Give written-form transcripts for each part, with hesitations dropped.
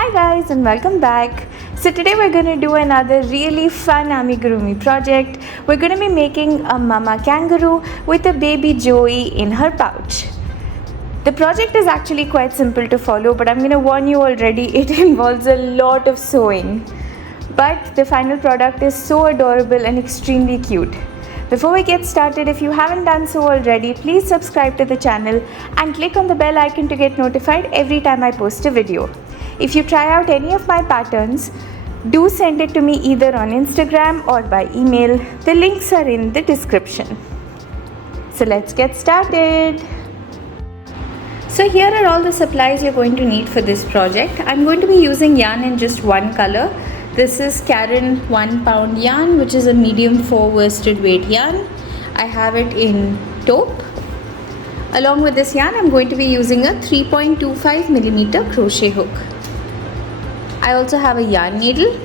Hi guys and welcome back. So today we're going to do another really fun amigurumi project. We're going to be making a mama kangaroo with a baby Joey in her pouch. The project is actually quite simple to follow, but I'm going to warn you already, it involves a lot of sewing. But the final product is so adorable and extremely cute. Before we get started, if you haven't done so already, please subscribe to the channel and click on the bell icon to get notified every time I post a video. If you try out any of my patterns, do send it to me either on Instagram or by email. The links are in the description. So let's get started. So here are all the supplies you're going to need for this project. I'm going to be using yarn in just one color. This is Karen 1 pound yarn, which is a medium 4 worsted weight yarn. I have it in taupe. Along with this yarn, I'm going to be using a 3.25mm crochet hook. I also have a yarn needle,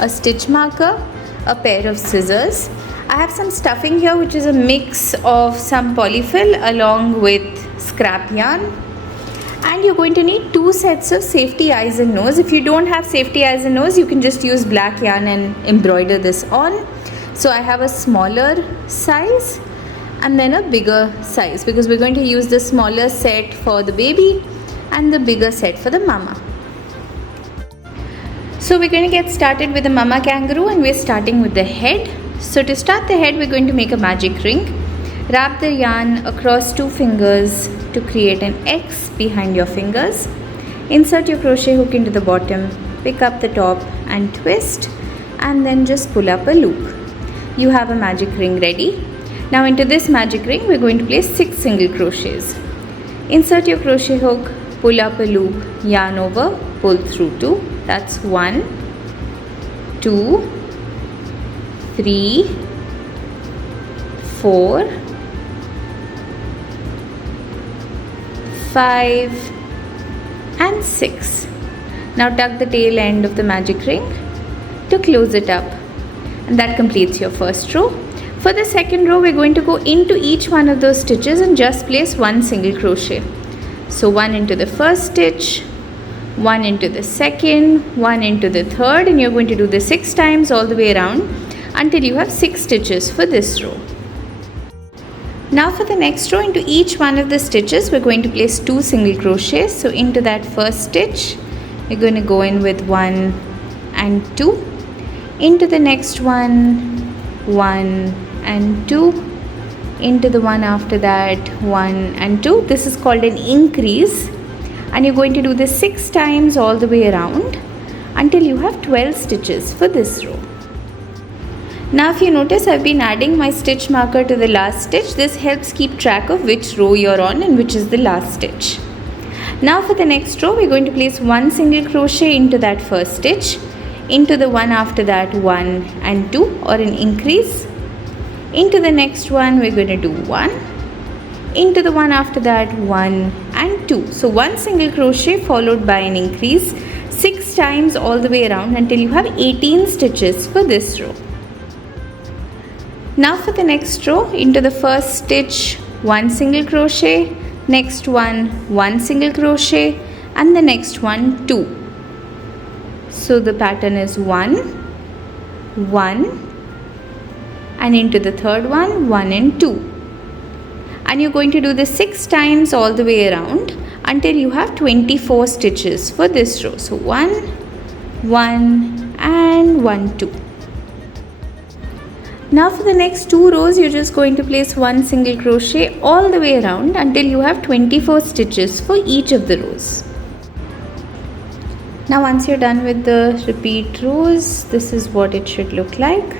a stitch marker, a pair of scissors. I have some stuffing here, which is a mix of some polyfill along with scrap yarn. And you're going to need 2 sets of safety eyes and nose. If you don't have safety eyes and nose, you can just use black yarn and embroider this on. So I have a smaller size and then a bigger size, because we're going to use the smaller set for the baby and the bigger set for the mama. So we're going to get started with the mama kangaroo, and we're starting with the head. So to start the head, we're going to make a magic ring. Wrap the yarn across 2 fingers to create an X behind your fingers. Insert your crochet hook into the bottom, pick up the top and twist, and then just pull up a loop. You have a magic ring ready. Now into this magic ring, we're going to place 6 single crochets. Insert your crochet hook, pull up a loop, yarn over, pull through 2. That's 1, 2, 3, 4, 5 and 6. Now tuck the tail end of the magic ring to close it up, and that completes your first row. For the second row, we're going to go into each one of those stitches and just place 1 single crochet. So 1 into the first stitch, 1 into the second, 1 into the third, and you're going to do this 6 times all the way around until you have 6 stitches for this row. Now for the next row, into each one of the stitches, we're going to place 2 single crochets. So into that first stitch, we're going to go in with 1 and 2. Into the next one, 1 and 2. Into the one after that, 1 and 2. This is called an increase. And you're going to do this 6 times all the way around until you have 12 stitches for this row. Now if you notice, I've been adding my stitch marker to the last stitch. This helps keep track of which row you're on and which is the last stitch. Now for the next row, we're going to place 1 single crochet into that first stitch. Into the one after that, 1 and 2, or an increase. Into the next one, we're going to do 1. Into the one after that, 1 and 2. So 1 single crochet followed by an increase 6 times all the way around until you have 18 stitches for this row. Now for the next row, into the first stitch, 1 single crochet, next one, 1 single crochet, and the next one, 2. So the pattern is 1, 1, and into the third one, 1 and 2. And you're going to do this 6 times all the way around until you have 24 stitches for this row. So 1, 1 and 1, 2. Now for the next 2 rows, you're just going to place 1 single crochet all the way around until you have 24 stitches for each of the rows. Now once you're done with the repeat rows, this is what it should look like.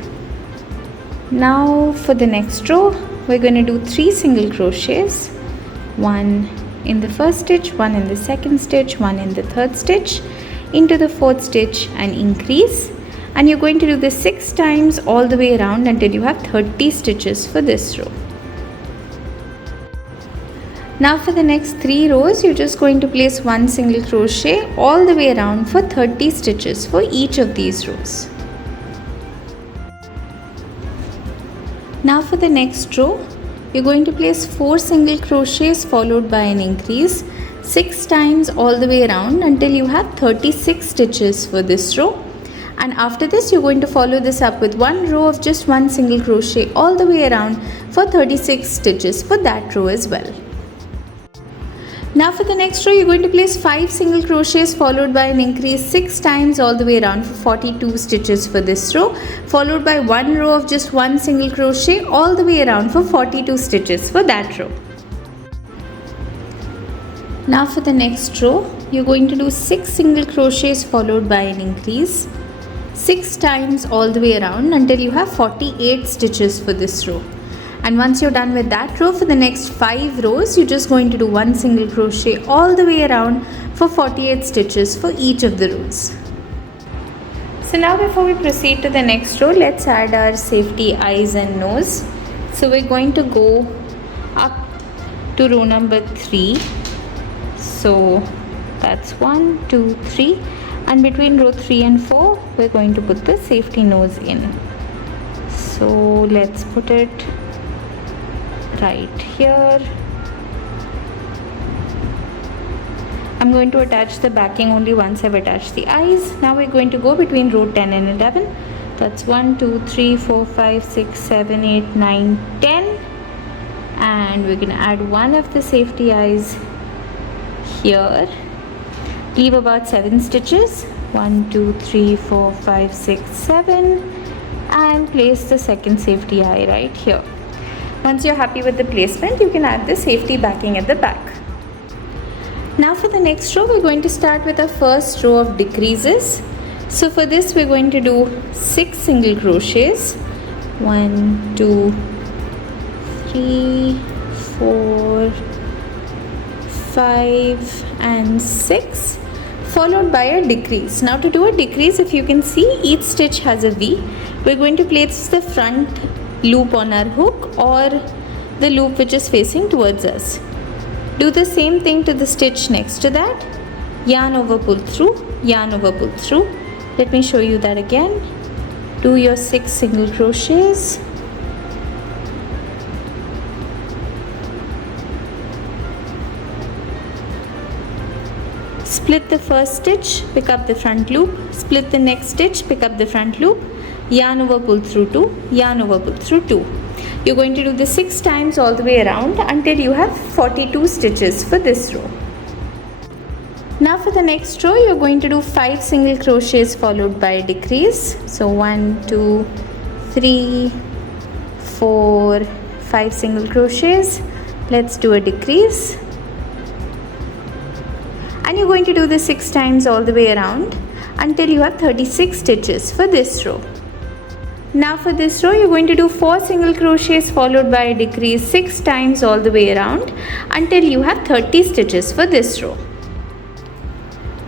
Now for the next row, we're going to do 3 single crochets. 1 in the first stitch, 1 in the second stitch, 1 in the third stitch. Into the fourth stitch, an increase. And you're going to do this 6 times all the way around until you have 30 stitches for this row. Now for the next 3 rows, you're just going to place 1 single crochet all the way around for 30 stitches for each of these rows. Now for the next row, you're going to place 4 single crochets followed by an increase 6 times all the way around until you have 36 stitches for this row. And after this you're going to follow this up with one row of just one single crochet all the way around for 36 stitches for that row as well. Now for the next row you're going to place 5 single crochets followed by an increase 6 times all the way around for 42 stitches for this row, followed by one row of just one single crochet all the way around for 42 stitches for that row. Now for the next row you're going to do 6 single crochets followed by an increase 6 times all the way around until you have 48 stitches for this row. And once you're done with that row, for the next 5 rows you're just going to do one single crochet all the way around for 48 stitches for each of the rows. So now before we proceed to the next row, let's add our safety eyes and nose. So we're going to go up to row number 3. So that's 1, 2, 3. And between row 3 and 4 we're going to put the safety nose in. So let's put it right here. I'm going to attach the backing only once I've attached the eyes. Now we're going to go between row 10 and 11. That's 1, 2, 3, 4, 5, 6, 7, 8, 9, 10. And we're going to add one of the safety eyes here. Leave about 7 stitches, 1, 2, 3, 4, 5, 6, 7, and place the second safety eye right here. Once you're happy with the placement, you can add the safety backing at the back. Now for the next row, we're going to start with our first row of decreases. So for this, we're going to do 6 single crochets, 1, 2, 3, 4, 5, and 6. Followed by a decrease. Now to do a decrease, if you can see, each stitch has a V. We're going to place the front loop on our hook or the loop which is facing towards us. Do the same thing to the stitch next to that. Yarn over, pull through, yarn over, pull through. Let me show you that again. Do your 6 single crochets. Split the first stitch, pick up the front loop, split the next stitch, pick up the front loop, yarn over, pull through 2, yarn over, pull through 2. You're going to do this 6 times all the way around until you have 42 stitches for this row. Now for the next row, you're going to do 5 single crochets followed by a decrease. So 1, 2, 3, 4, 5 single crochets. Let's do a decrease. And you're going to do this 6 times all the way around until you have 36 stitches for this row. Now for this row, you're going to do 4 single crochets followed by a decrease 6 times all the way around until you have 30 stitches for this row.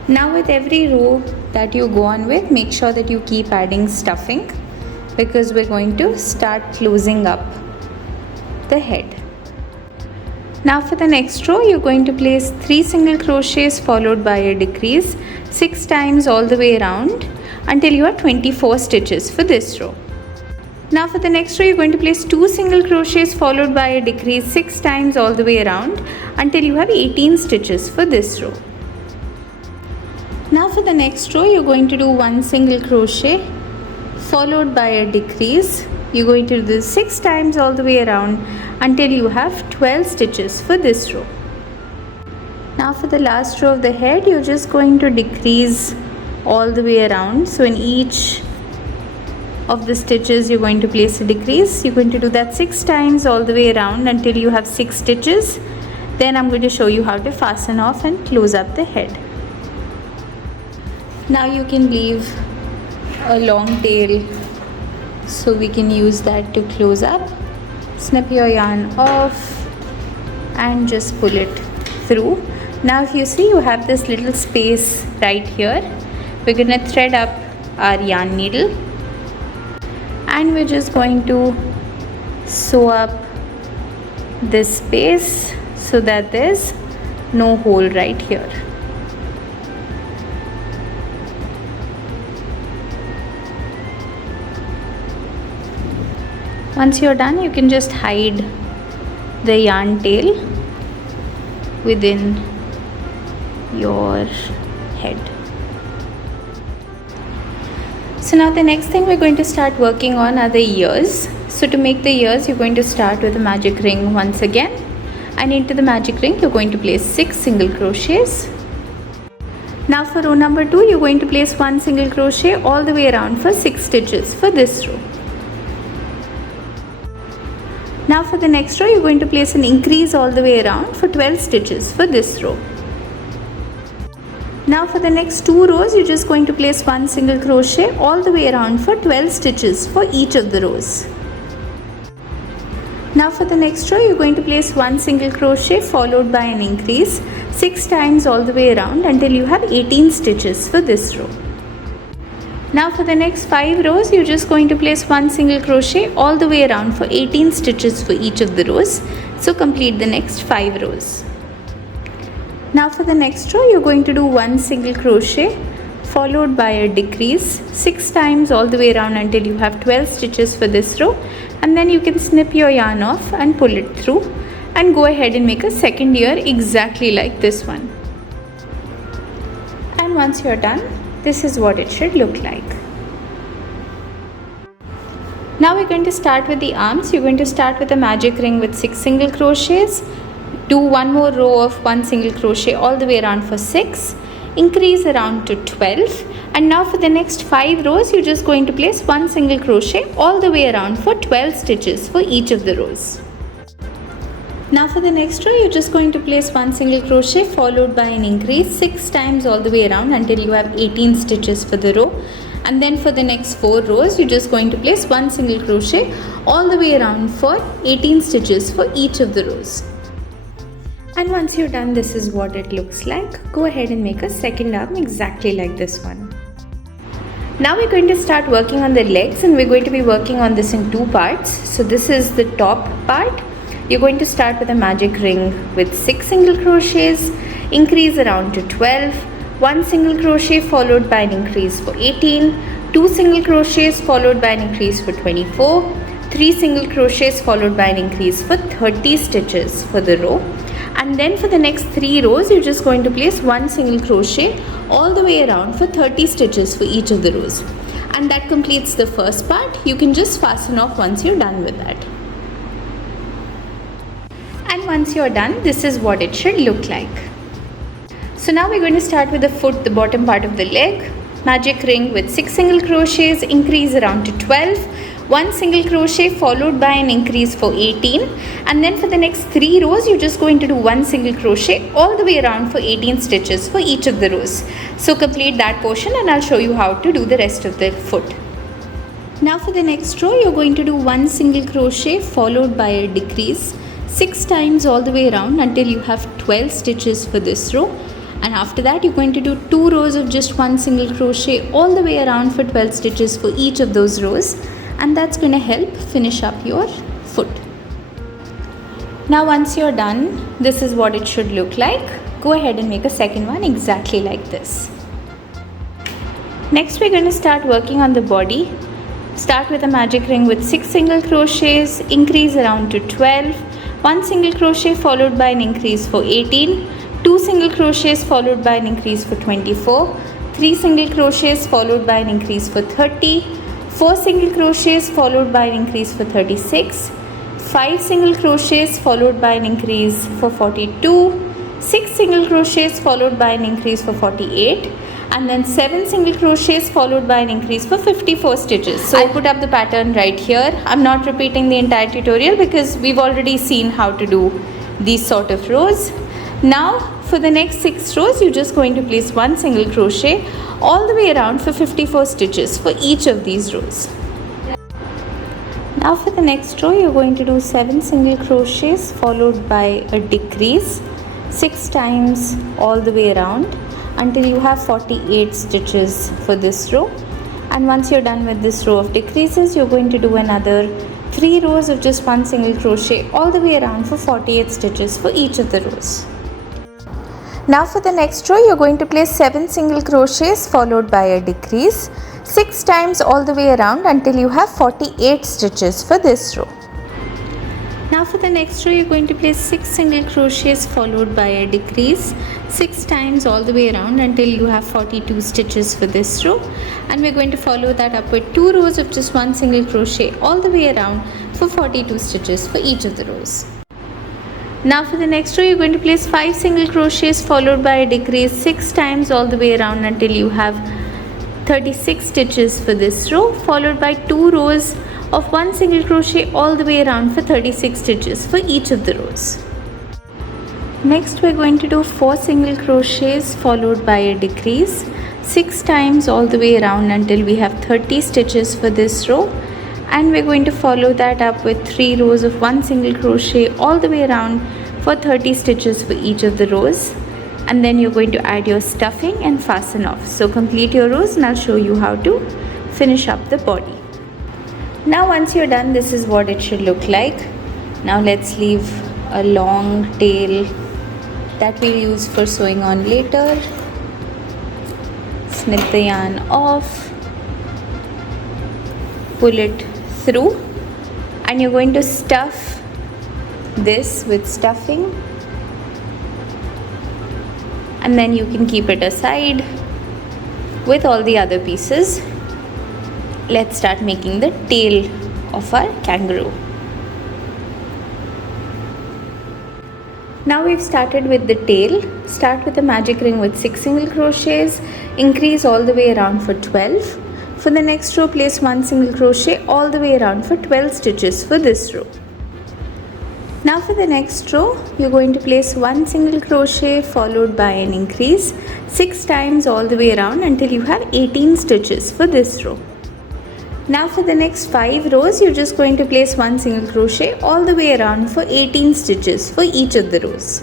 Now with every row that you go on with, make sure that you keep adding stuffing because we're going to start closing up the head. Now for the next row, you're going to place 3 single crochets followed by a decrease 6 times all the way around until you have 24 stitches for this row. Now for the next row, you're going to place 2 single crochets followed by a decrease 6 times all the way around until you have 18 stitches for this row. Now for the next row, you're going to do 1 single crochet followed by a decrease. You're going to do this 6 times all the way around until you have 12 stitches for this row. Now for the last row of the head, you're just going to decrease all the way around. So in each of the stitches, you're going to place a decrease. You're going to do that 6 times all the way around until you have 6 stitches. Then I'm going to show you how to fasten off and close up the head. Now you can leave a long tail, so we can use that to close up. Snip your yarn off and just pull it through. Now if you see, you have this little space right here. We're going to thread up our yarn needle and we're just going to sew up this space so that there's no hole right here. Once you're done, you can just hide the yarn tail within your head. So now the next thing we're going to start working on are the ears. So to make the ears, you're going to start with a magic ring once again, and into the magic ring you're going to place 6 single crochets. Now for row number 2, you're going to place 1 single crochet all the way around for 6 stitches for this row. Now for the next row, you're going to place an increase all the way around for 12 stitches for this row. Now for the next 2 rows, you're just going to place 1 single crochet all the way around for 12 stitches for each of the rows. Now for the next row, you're going to place 1 single crochet followed by an increase 6 times all the way around until you have 18 stitches for this row. Now for the next 5 rows, you're just going to place 1 single crochet all the way around for 18 stitches for each of the rows. So complete the next 5 rows. Now for the next row, you're going to do 1 single crochet followed by a decrease 6 times all the way around until you have 12 stitches for this row, and then you can snip your yarn off and pull it through and go ahead and make a second ear exactly like this one. And once you're done, this is what it should look like. Now we're going to start with the arms. You're going to start with a magic ring with 6 single crochets, do one more row of 1 single crochet all the way around for 6, increase around to 12, and now for the next 5 rows you're just going to place 1 single crochet all the way around for 12 stitches for each of the rows. Now for the next row, you're just going to place 1 single crochet followed by an increase 6 times all the way around until you have 18 stitches for the row, and then for the next 4 rows you're just going to place 1 single crochet all the way around for 18 stitches for each of the rows. And once you're done, this is what it looks like. Go ahead and make a second arm exactly like this one. Now we're going to start working on the legs, and we're going to be working on this in 2 parts. So this is the top part. You're going to start with a magic ring with 6 single crochets, increase around to 12, 1 single crochet followed by an increase for 18, 2 single crochets followed by an increase for 24, 3 single crochets followed by an increase for 30 stitches for the row. And then for the next 3 rows, you're just going to place 1 single crochet all the way around for 30 stitches for each of the rows. And that completes the first part. You can just fasten off once you're done with that. And once you're done, this is what it should look like. So now we're going to start with the foot, the bottom part of the leg. Magic ring with 6 single crochets, increase around to 12, 1 single crochet followed by an increase for 18, and then for the next 3 rows you're just going to do 1 single crochet all the way around for 18 stitches for each of the rows. So complete that portion and I'll show you how to do the rest of the foot. Now for the next row, you're going to do 1 single crochet followed by a decrease 6 times all the way around until you have 12 stitches for this row. And after that you're going to do 2 rows of just 1 single crochet all the way around for 12 stitches for each of those rows, and that's going to help finish up your foot. Now once you're done, this is what it should look like. Go ahead and make a second one exactly like this. Next we're going to start working on the body. Start with a magic ring with 6 single crochets, increase around to 12, 1 single crochet followed by an increase for 18, 2 single crochets followed by an increase for 24, 3 single crochets followed by an increase for 30, 4 single crochets followed by an increase for 36, 5 single crochets followed by an increase for 42, 6 single crochets followed by an increase for 48, and then 7 single crochets followed by an increase for 54 stitches. So I put up the pattern right here. I'm not repeating the entire tutorial because we've already seen how to do these sort of rows. Now for the next 6 rows, you're just going to place 1 single crochet all the way around for 54 stitches for each of these rows. Now for the next row, you're going to do 7 single crochets followed by a decrease 6 times all the way around until you have 48 stitches for this row. And once you're done with this row of decreases, you're going to do another 3 rows of just 1 single crochet all the way around for 48 stitches for each of the rows. Now for the next row, you're going to place 7 single crochets followed by a decrease 6 times all the way around until you have 48 stitches for this row. Now for the next row, you're going to place 6 single crochets followed by a decrease 6 times all the way around until you have 42 stitches for this row, and we're going to follow that up with 2 rows of just 1 single crochet all the way around for 42 stitches for each of the rows. Now for the next row, you're going to place 5 single crochets followed by a decrease 6 times all the way around until you have 36 stitches for this row, followed by 2 rows of 1 single crochet all the way around for 36 stitches for each of the rows. Next we're going to do 4 single crochets followed by a decrease 6 times all the way around until we have 30 stitches for this row, and we're going to follow that up with 3 rows of 1 single crochet all the way around for 30 stitches for each of the rows, and then you're going to add your stuffing and fasten off. So complete your rows and I'll show you how to finish up the body. Now once you're done, this is what it should look like. Now let's leave a long tail that we'll use for sewing on later. Snip the yarn off, pull it through, and you're going to stuff this with stuffing, and then you can keep it aside with all the other pieces. Let's start making the tail of our kangaroo. Now we've started with the tail. Start with a magic ring with 6 single crochets, increase all the way around for 12. For the next row, place 1 single crochet all the way around for 12 stitches for this row. Now for the next row, you're going to place 1 single crochet followed by an increase 6 times all the way around until you have 18 stitches for this row. Now for the next 5 rows, you're just going to place 1 single crochet all the way around for 18 stitches for each of the rows.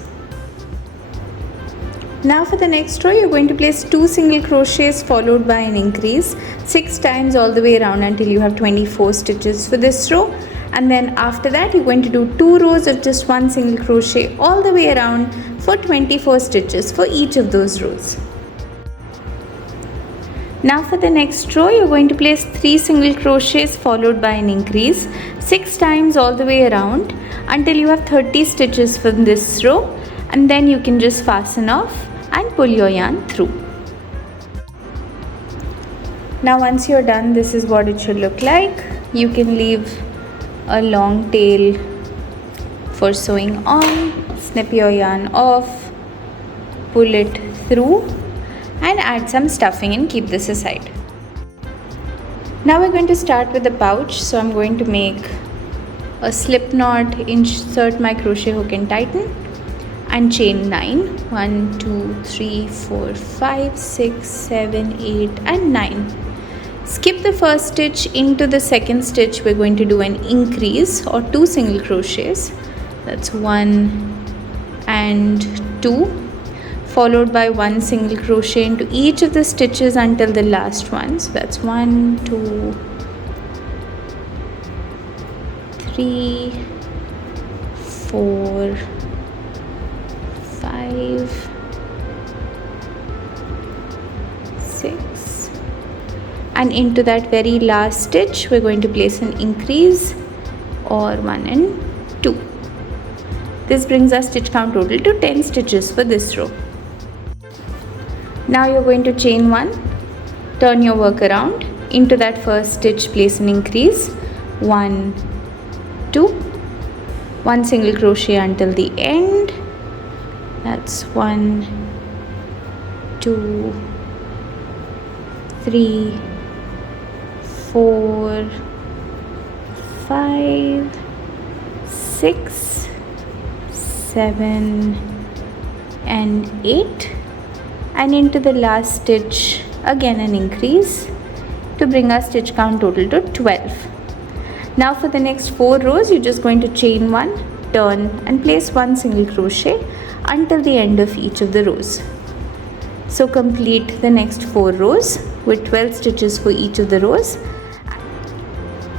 Now for the next row, you're going to place 2 single crochets followed by an increase 6 times all the way around until you have 24 stitches for this row, and then after that you're going to do 2 rows of just 1 single crochet all the way around for 24 stitches for each of those rows. Now for the next row, you're going to place 3 single crochets followed by an increase 6 times all the way around until you have 30 stitches from this row, and then you can just fasten off and pull your yarn through. Now once you're done, this is what it should look like. You can leave a long tail for sewing on, snip your yarn off, pull it through, and add some stuffing and keep this aside. Now we're going to start with the pouch. So I'm going to make a slip knot, insert my crochet hook and tighten, and chain 9. 1, 2, 3, 4, 5, 6, 7, 8 and 9. Skip the first stitch. Into the second stitch we're going to do an increase or 2 single crochets. That's 1 and 2, followed by 1 single crochet into each of the stitches until the last one. So that's 1, 2, 3, 4, 5, 6, and into that very last stitch we're going to place an increase or 1 and 2. This brings our stitch count total to 10 stitches for this row. Now you're going to chain 1, turn your work around, into that first stitch place an increase 1, 2, 1 single crochet until the end. That's 1, 2, 3, 4, 5, 6, 7 and 8, and into the last stitch again an increase to bring our stitch count total to 12. Now for the next 4 rows, you're just going to chain 1, turn and place 1 single crochet until the end of each of the rows. So complete the next 4 rows with 12 stitches for each of the rows.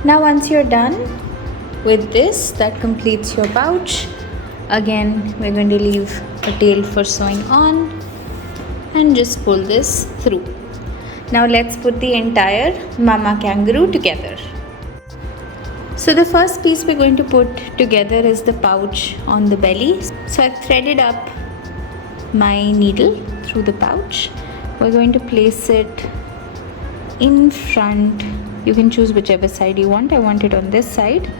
Now once you're done with this, that completes your pouch. Again, we're going to leave a tail for sewing on and just pull this through. Now let's put the entire mama kangaroo together. So the first piece we're going to put together is the pouch on the belly. So I've threaded up my needle through the pouch. We're going to place it in front. You can choose whichever side you want. I want it on this side.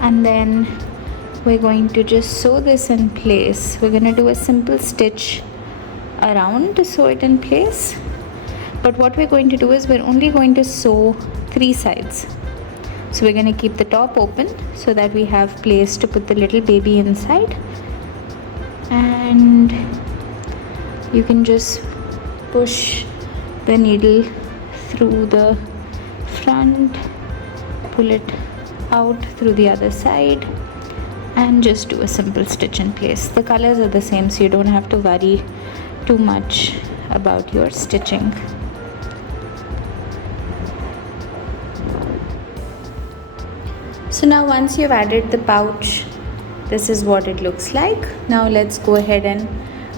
And then we're going to just sew this in place. We're going to do a simple stitch around to sew it in place. But what we're going to do is we're only going to sew 3 sides. So we're going to keep the top open so that we have place to put the little baby inside. And you can just push the needle through the front, pull it out through the other side, and just do a simple stitch in place. The colors are the same, so you don't have to worry too much about your stitching. So now once you've added the pouch, this is what it looks like. Now let's go ahead and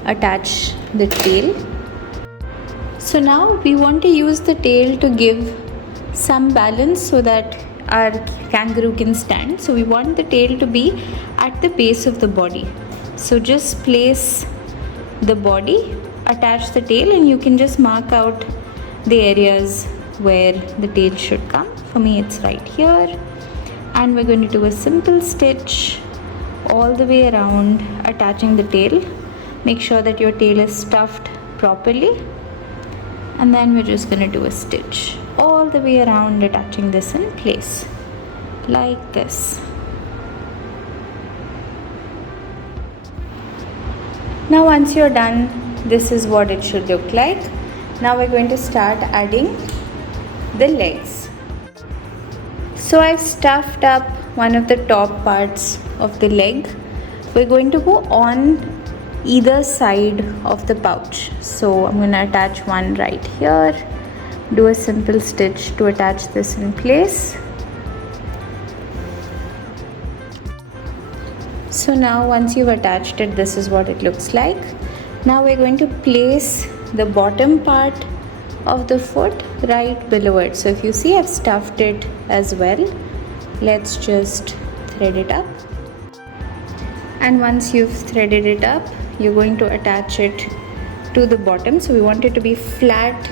attach the tail. So now we want to use the tail to give some balance so that our kangaroo can stand. So we want the tail to be at the base of the body. So just place the body, attach the tail, and you can just mark out the areas where the tail should come. For me it's right here. And we're going to do a simple stitch all the way around, attaching the tail. Make sure that your tail is stuffed properly. And then we're just going to do a stitch all the way around, attaching this in place like this. Now once you're done, this is what it should look like. Now we're going to start adding the legs. So I've stuffed up one of the top parts of the leg. We're going to go on either side of the pouch. So I'm going to attach one right here, do a simple stitch to attach this in place. So now once you've attached it, this is what it looks like. Now we're going to place the bottom part of the foot right below it. So if you see, I've stuffed it as well. Let's just thread it up. And once you've threaded it up, you're going to attach it to the bottom. So we want it to be flat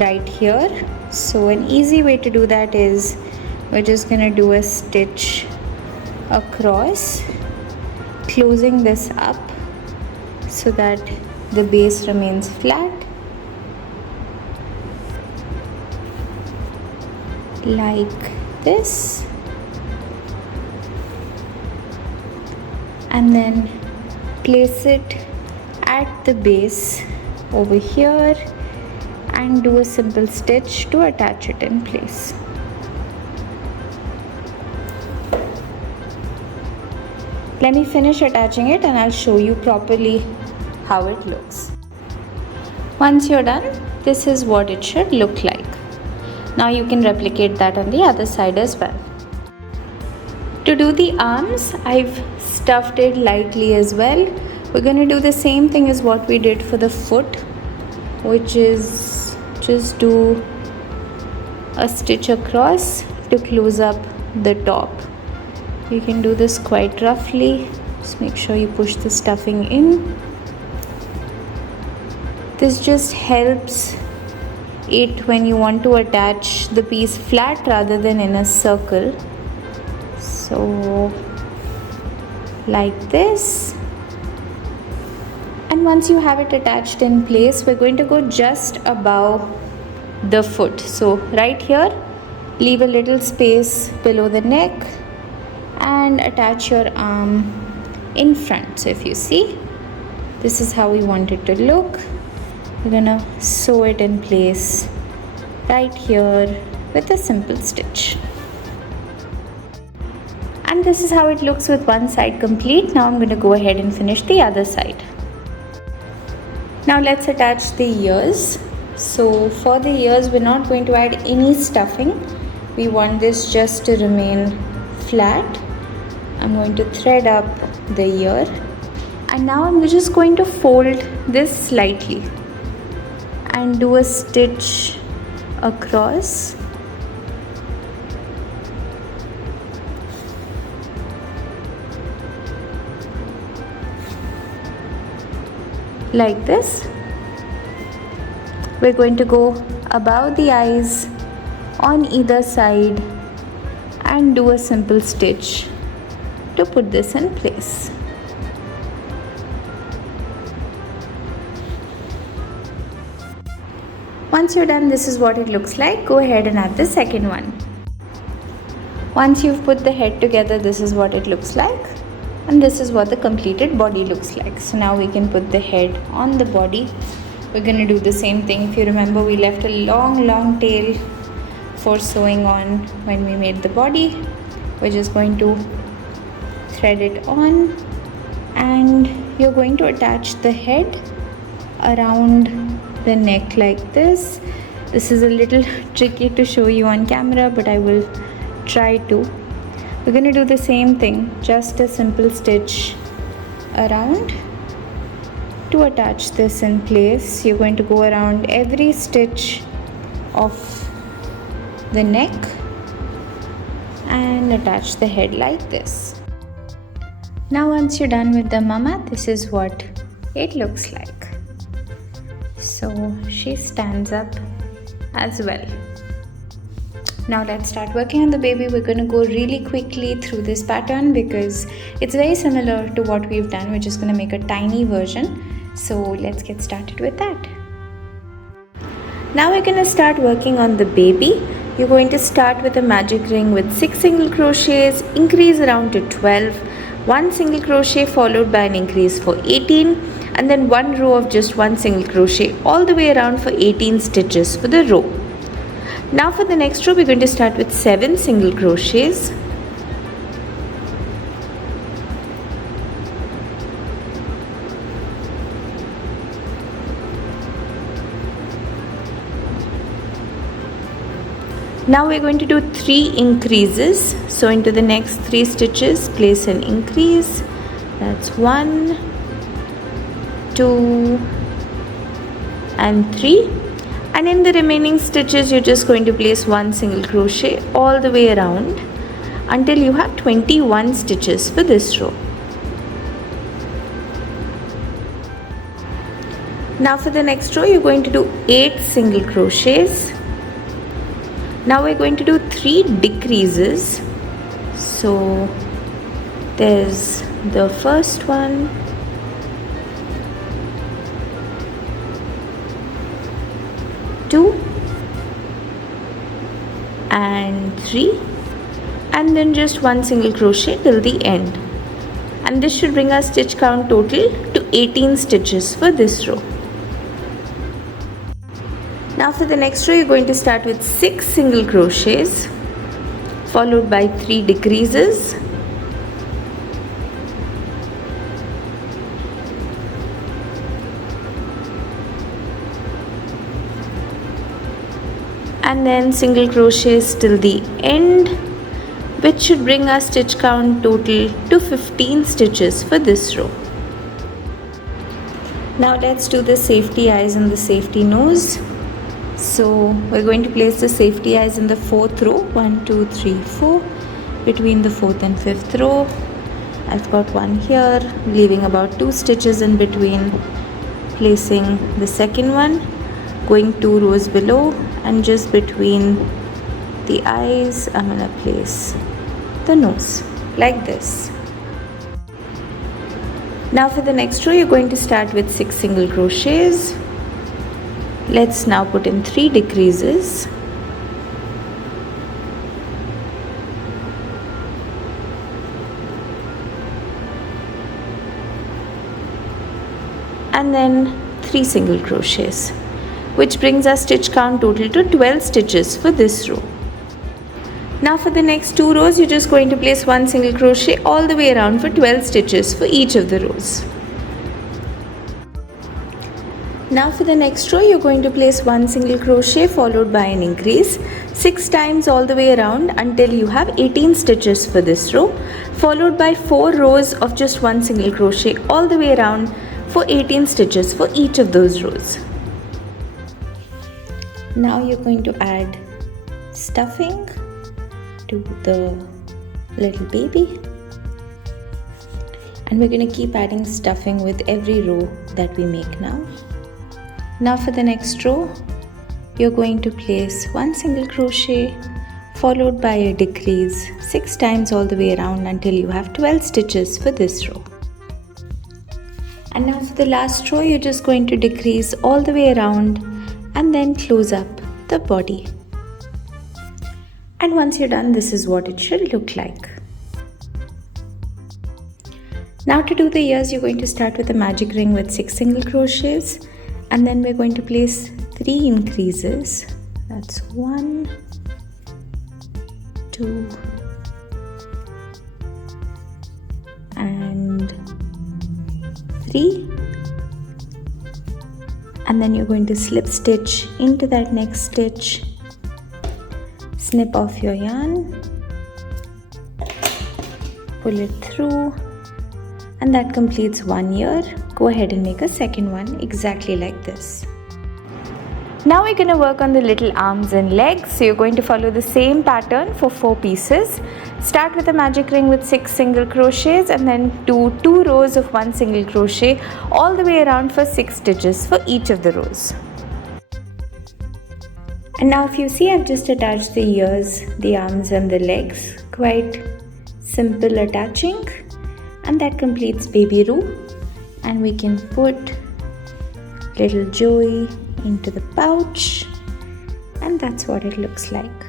right here. So an easy way to do that is we're just going to do a stitch across, closing this up so that the base remains flat like this, and then place it at the base over here and do a simple stitch to attach it in place. Let me finish attaching it and I'll show you properly how it looks. Once you're done, this is what it should look like. Now you can replicate that on the other side as well. To do the arms, I've stuffed it lightly as well. We're going to do the same thing as what we did for the foot, which is just do a stitch across to close up the top. You can do this quite roughly. Just make sure you push the stuffing in. This just helps it when you want to attach the piece flat rather than in a circle. So like this. And once you have it attached in place, we're going to go just above the foot. So right here, leave a little space below the neck and attach your arm in front. So if you see, this is how we want it to look. We're gonna sew it in place right here with a simple stitch. And this is how it looks with one side complete. Now I'm going to go ahead and finish the other side. Now let's attach the ears. So for the ears, we're not going to add any stuffing. We want this just to remain flat. I'm going to thread up the ear. And now I'm just going to fold this slightly and do a stitch across like this. We're going to go above the eyes on either side and do a simple stitch to put this in place. Once you're done, this is what it looks like. Go ahead and add the second one. Once you've put the head together, this is what it looks like, and this is what the completed body looks like. So now we can put the head on the body. We're going to do the same thing. If you remember, we left a long tail for sewing on when we made the body. We're just going to thread it on, and you're going to attach the head around the neck like this. This is a little tricky to show you on camera, but I will try to. We're going to do the same thing, just a simple stitch around to attach this in place. You're going to go around every stitch of the neck and attach the head like this. Now once you're done with the mama, this is what it looks like. So she stands up as well. Now let's start working on the baby. We're going to go really quickly through this pattern because it's very similar to what we've done. We're just going to make a tiny version. So let's get started with that. Now we're going to start working on the baby. You're going to start with a magic ring with 6 single crochets, increase around to 12, 1 single crochet followed by an increase for 18, and then 1 row of just 1 single crochet all the way around for 18 stitches for the row. Now for the next row, we're going to start with 7 single crochets. Now we're going to do 3 increases. So into the next 3 stitches, place an increase. That's 1, 2 and 3. And in the remaining stitches, you're just going to place 1 single crochet all the way around until you have 21 stitches for this row. Now for the next row, you're going to do 8 single crochets. Now we're going to do 3 decreases. So there's the first one, two and 3, and then just 1 single crochet till the end, and this should bring our stitch count total to 18 stitches for this row. Now for the next row, you're going to start with 6 single crochets followed by 3 decreases, and then single crochets till the end, which should bring our stitch count total to 15 stitches for this row. Now let's do the safety eyes and the safety nose. So we're going to place the safety eyes in the 4th row, 1, 2, 3, 4, between the 4th and 5th row. I've got one here, leaving about 2 stitches in between, placing the second one, going 2 rows below, and just between the eyes I'm gonna place the nose like this. Now for the next row, you're going to start with 6 single crochets. Let's now put in 3 decreases, and then 3 single crochets, which brings our stitch count total to 12 stitches for this row. Now for the next 2 rows, you're just going to place 1 single crochet all the way around for 12 stitches for each of the rows. Now for the next row, you're going to place 1 single crochet followed by an increase 6 times all the way around until you have 18 stitches for this row, followed by 4 rows of just 1 single crochet all the way around for 18 stitches for each of those rows. Now you're going to add stuffing to the little baby, And we're going to keep adding stuffing with every row that we make now. Now for the next row, you're going to place one single crochet followed by a decrease 6 times all the way around until you have 12 stitches for this row. And now for the last row, you're just going to decrease all the way around and then close up the body. And once you're done, this is what it should look like. Now to do the ears, you're going to start with a magic ring with 6 single crochets, and then we're going to place 3 increases. That's 1, 2, and 3. And then you're going to slip stitch into that next stitch, snip off your yarn, pull it through, and that completes one ear. Go ahead and make a second one exactly like this. Now we're going to work on the little arms and legs. So you're going to follow the same pattern for 4 pieces. Start with a magic ring with 6 single crochets and then do 2 rows of 1 single crochet all the way around for 6 stitches for each of the rows. And now if you see, I've just attached the ears, the arms and the legs. Quite simple attaching. And that completes Baby Roo. And we can put little Joey into the pouch, and that's what it looks like.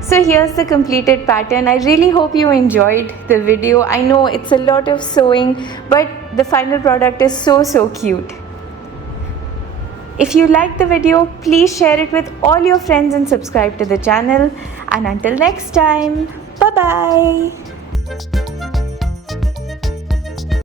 So here's the completed pattern. I really hope you enjoyed the video. I know it's a lot of sewing, but the final product is so cute. If you liked the video, please share it with all your friends and subscribe to the channel. And until next time, bye bye.